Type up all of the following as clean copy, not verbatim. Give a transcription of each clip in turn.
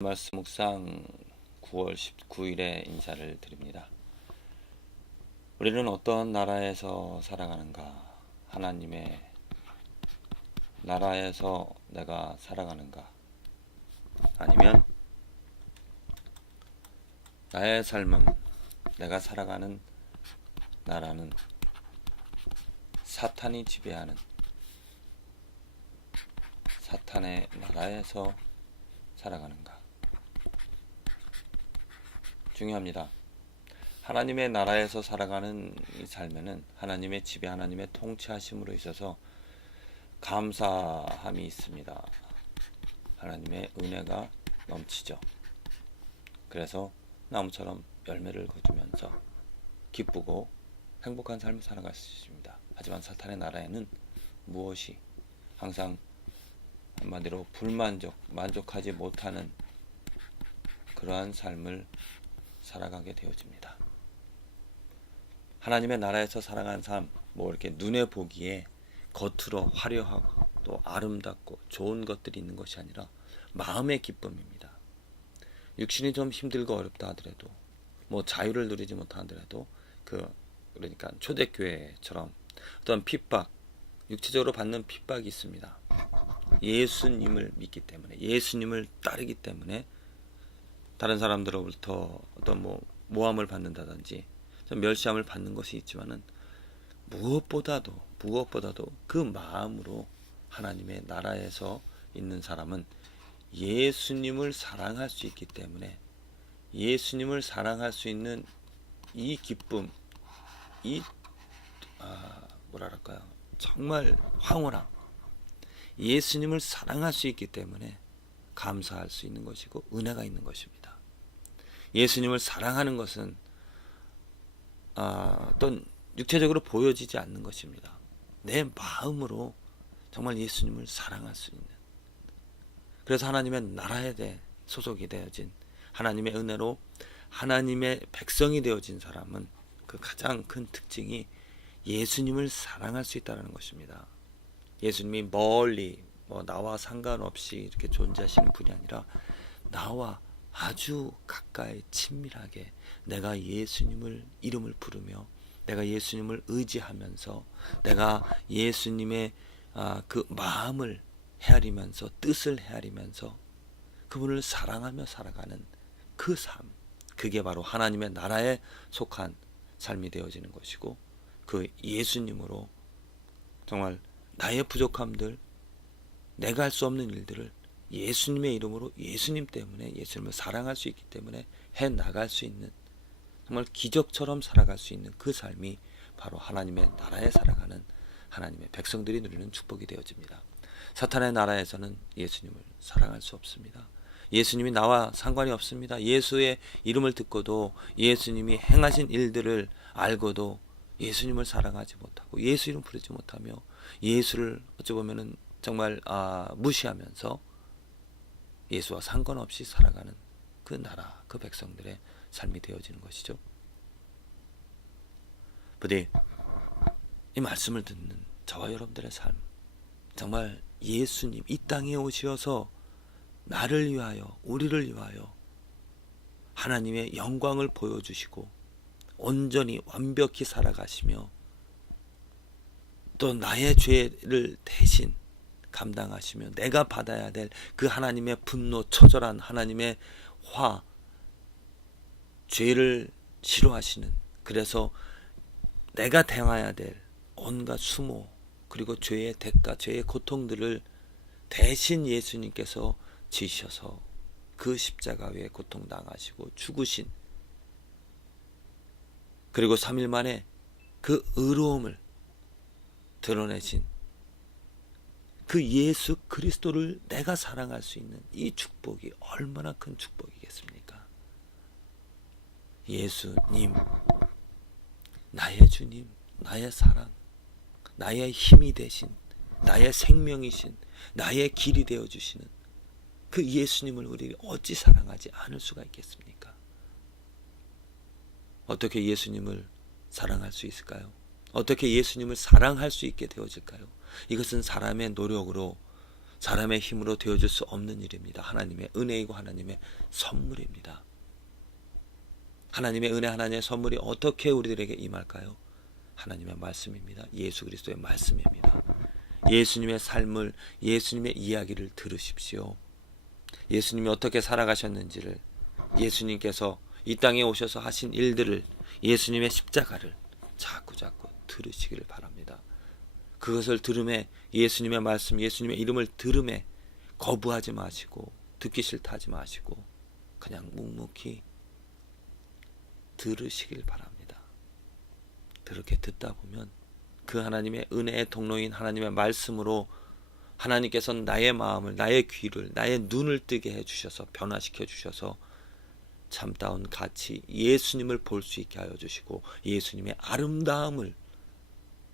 말씀 묵상 9월 19일에 인사를 드립니다. 우리는 어떤 나라에서 살아가는가? 하나님의 나라에서 내가 살아가는가? 아니면 나의 삶은, 내가 살아가는 나라는 사탄이 지배하는 사탄의 나라에서 살아가는가? 중요합니다. 하나님의 나라에서 살아가는 이 삶에는 하나님의 지배, 하나님의 통치하심으로 있어서 감사함이 있습니다. 하나님의 은혜가 넘치죠. 그래서 나무처럼 열매를 거두면서 기쁘고 행복한 삶을 살아갈 수 있습니다. 하지만 사탄의 나라에는 무엇이 항상 한마디로 만족하지 못하는 그러한 삶을 살아가게 되어집니다. 하나님의 나라에서 살아가는 삶, 이렇게 눈에 보기에 겉으로 화려하고 또 아름답고 좋은 것들이 있는 것이 아니라 마음의 기쁨입니다. 육신이 좀 힘들고 어렵다 하더라도, 자유를 누리지 못하더라도, 그러니까 초대교회처럼 어떤 핍박, 육체적으로 받는 핍박이 있습니다. 예수님을 믿기 때문에, 예수님을 따르기 때문에 다른 사람들로부터 어떤 모함을 받는다든지 멸시함을 받는 것이 있지만은 무엇보다도 그 마음으로 하나님의 나라에서 있는 사람은 예수님을 사랑할 수 있기 때문에, 예수님을 사랑할 수 있는 이 기쁨, 이 뭐랄까요, 정말 황홀함, 예수님을 사랑할 수 있기 때문에 감사할 수 있는 것이고 은혜가 있는 것입니다. 예수님을 사랑하는 것은 어떤 육체적으로 보여지지 않는 것입니다. 내 마음으로 정말 예수님을 사랑할 수 있는, 그래서 하나님의 나라에 대해 소속이 되어진, 하나님의 은혜로 하나님의 백성이 되어진 사람은 그 가장 큰 특징이 예수님을 사랑할 수 있다는 것입니다. 예수님이 멀리 나와 상관없이 이렇게 존재하시는 분이 아니라 나와 아주 가까이 친밀하게 내가 예수님을 이름을 부르며 내가 예수님을 의지하면서 내가 예수님의 그 마음을 헤아리면서, 뜻을 헤아리면서 그분을 사랑하며 살아가는 그 삶, 그게 바로 하나님의 나라에 속한 삶이 되어지는 것이고, 그 예수님으로 정말 나의 부족함들, 내가 할 수 없는 일들을 예수님의 이름으로, 예수님 때문에, 예수님을 사랑할 수 있기 때문에 해나갈 수 있는, 정말 기적처럼 살아갈 수 있는 그 삶이 바로 하나님의 나라에 살아가는 하나님의 백성들이 누리는 축복이 되어집니다. 사탄의 나라에서는 예수님을 사랑할 수 없습니다. 예수님이 나와 상관이 없습니다. 예수의 이름을 듣고도, 예수님이 행하신 일들을 알고도 예수님을 사랑하지 못하고 예수 이름 부르지 못하며 예수를 어찌 보면은 정말 무시하면서 예수와 상관없이 살아가는 그 나라, 그 백성들의 삶이 되어지는 것이죠. 부디 이 말씀을 듣는 저와 여러분들의 삶, 정말 예수님 이 땅에 오셔서 나를 위하여, 우리를 위하여 하나님의 영광을 보여주시고 온전히 완벽히 살아가시며 또 나의 죄를 대신 감당하시며 내가 받아야 될 그 하나님의 분노, 처절한 하나님의 화, 죄를 싫어하시는, 그래서 내가 당해야 될 온갖 수모, 그리고 죄의 대가, 죄의 고통들을 대신 예수님께서 지셔서 그 십자가 위에 고통당하시고 죽으신, 그리고 3일 만에 그 의로움을 드러내신 그 예수 그리스도를 내가 사랑할 수 있는 이 축복이 얼마나 큰 축복이겠습니까? 예수님, 나의 주님, 나의 사랑, 나의 힘이 되신, 나의 생명이신, 나의 길이 되어주시는 그 예수님을 우리 어찌 사랑하지 않을 수가 있겠습니까? 어떻게 예수님을 사랑할 수 있을까요? 어떻게 예수님을 사랑할 수 있게 되어질까요? 이것은 사람의 노력으로, 사람의 힘으로 되어질 수 없는 일입니다. 하나님의 은혜이고 하나님의 선물입니다. 하나님의 은혜, 하나님의 선물이 어떻게 우리들에게 임할까요? 하나님의 말씀입니다. 예수 그리스도의 말씀입니다. 예수님의 삶을, 예수님의 이야기를 들으십시오. 예수님이 어떻게 살아가셨는지를, 예수님께서 이 땅에 오셔서 하신 일들을, 예수님의 십자가를 자꾸 들으시기를 바랍니다. 그것을 들음에, 예수님의 말씀, 예수님의 이름을 들음에 거부하지 마시고, 듣기 싫다 하지 마시고 그냥 묵묵히 들으시길 바랍니다. 그렇게 듣다 보면 그 하나님의 은혜의 통로인 하나님의 말씀으로 하나님께서는 나의 마음을, 나의 귀를, 나의 눈을 뜨게 해주셔서 변화시켜 주셔서 참다운 가치, 예수님을 볼 수 있게 하여 주시고 예수님의 아름다움을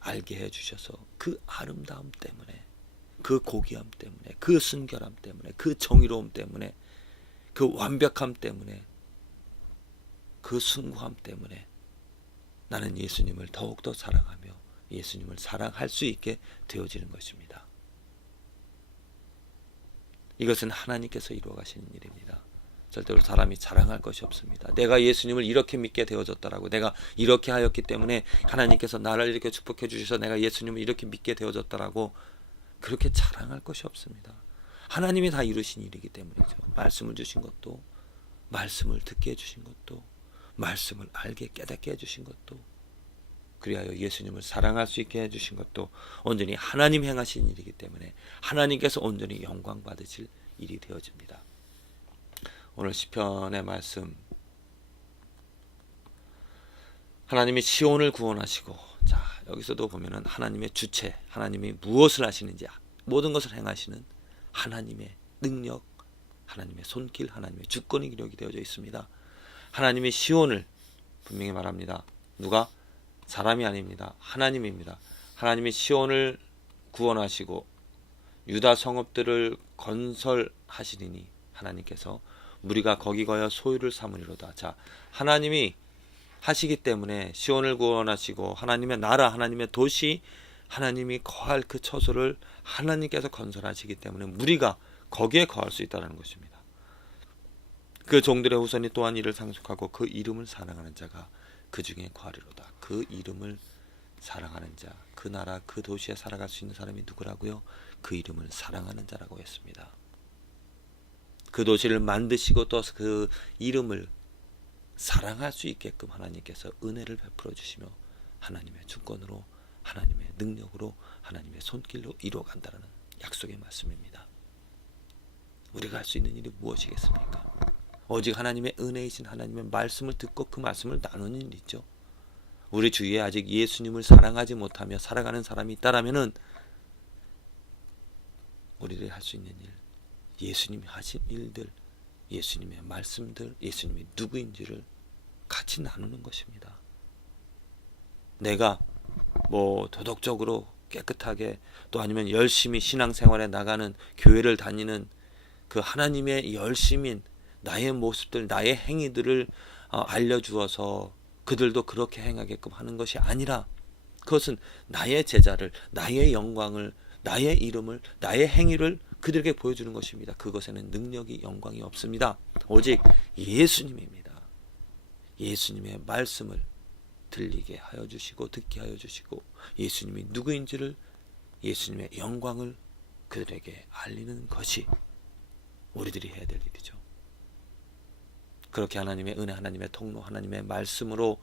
알게 해주셔서 그 아름다움 때문에, 그 고귀함 때문에, 그 순결함 때문에, 그 정의로움 때문에, 그 완벽함 때문에, 그 숭고함 때문에 나는 예수님을 더욱더 사랑하며 예수님을 사랑할 수 있게 되어지는 것입니다. 이것은 하나님께서 이루어 가시는 일입니다. 절대로 사람이 자랑할 것이 없습니다. 내가 예수님을 이렇게 믿게 되어졌다라고, 내가 이렇게 하였기 때문에 하나님께서 나를 이렇게 축복해 주셔서 내가 예수님을 이렇게 믿게 되어졌다라고 그렇게 자랑할 것이 없습니다. 하나님이 다 이루신 일이기 때문이죠. 말씀을 주신 것도, 말씀을 듣게 해주신 것도, 말씀을 알게 깨닫게 해주신 것도, 그리하여 예수님을 사랑할 수 있게 해주신 것도 온전히 하나님 행하신 일이기 때문에 하나님께서 온전히 영광 받으실 일이 되어집니다. 오늘 시편의 말씀, 하나님이 시온을 구원하시고, 자 여기서도 보면은 하나님의 주체, 하나님이 무엇을 하시는지 모든 것을 행하시는 하나님의 능력, 하나님의 손길, 하나님의 주권이 기록이 되어져 있습니다. 하나님이 시온을 분명히 말합니다. 누가? 사람이 아닙니다. 하나님입니다. 하나님이 시온을 구원하시고 유다 성읍들을 건설하시리니 하나님께서 무리가 거기 거여 소유를 삼으리로다. 자, 하나님이 하시기 때문에 시온을 구원하시고 하나님의 나라, 하나님의 도시, 하나님이 거할 그 처소를 하나님께서 건설하시기 때문에 무리가 거기에 거할 수 있다는 것입니다. 그 종들의 후손이 또한 이를 상속하고 그 이름을 사랑하는 자가 그 중에 거하리로다. 그 이름을 사랑하는 자, 그 나라, 그 도시에 살아갈 수 있는 사람이 누구라고요? 그 이름을 사랑하는 자라고 했습니다. 그 도시를 만드시고 또 그 이름을 사랑할 수 있게끔 하나님께서 은혜를 베풀어 주시며 하나님의 주권으로, 하나님의 능력으로, 하나님의 손길로 이루어간다는 약속의 말씀입니다. 우리가 할 수 있는 일이 무엇이겠습니까? 오직 하나님의 은혜이신 하나님의 말씀을 듣고 그 말씀을 나누는 일이죠. 우리 주위에 아직 예수님을 사랑하지 못하며 살아가는 사람이 있다라면은 우리들이 할 수 있는 일, 예수님이 하신 일들, 예수님의 말씀들, 예수님이 누구인지를 같이 나누는 것입니다. 내가 뭐 도덕적으로 깨끗하게, 또 아니면 열심히 신앙생활에 나가는, 교회를 다니는 그 하나님의 열심인 나의 모습들, 나의 행위들을 알려주어서 그들도 그렇게 행하게끔 하는 것이 아니라, 그것은 나의 제자를, 나의 영광을, 나의 이름을, 나의 행위를 그들에게 보여주는 것입니다. 그것에는 능력이, 영광이 없습니다. 오직 예수님입니다. 예수님의 말씀을 들리게 하여 주시고 듣게 하여 주시고 예수님이 누구인지를, 예수님의 영광을 그들에게 알리는 것이 우리들이 해야 될 일이죠. 그렇게 하나님의 은혜, 하나님의 통로, 하나님의 말씀으로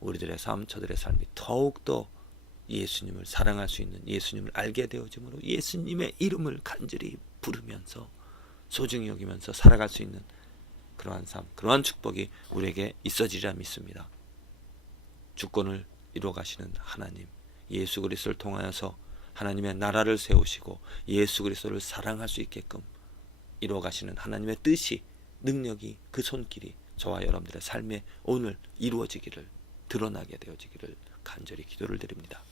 우리들의 삶, 저들의 삶이 더욱더 예수님을 사랑할 수 있는, 예수님을 알게 되어짐으로 예수님의 이름을 간절히 부르면서 소중히 여기면서 살아갈 수 있는 그러한 삶, 그러한 축복이 우리에게 있어지리라 믿습니다. 주권을 이루어 가시는 하나님, 예수 그리스도를 통하여서 하나님의 나라를 세우시고 예수 그리스도를 사랑할 수 있게끔 이루어 가시는 하나님의 뜻이, 능력이, 그 손길이 저와 여러분들의 삶에 오늘 이루어지기를, 드러나게 되어지기를 간절히 기도를 드립니다.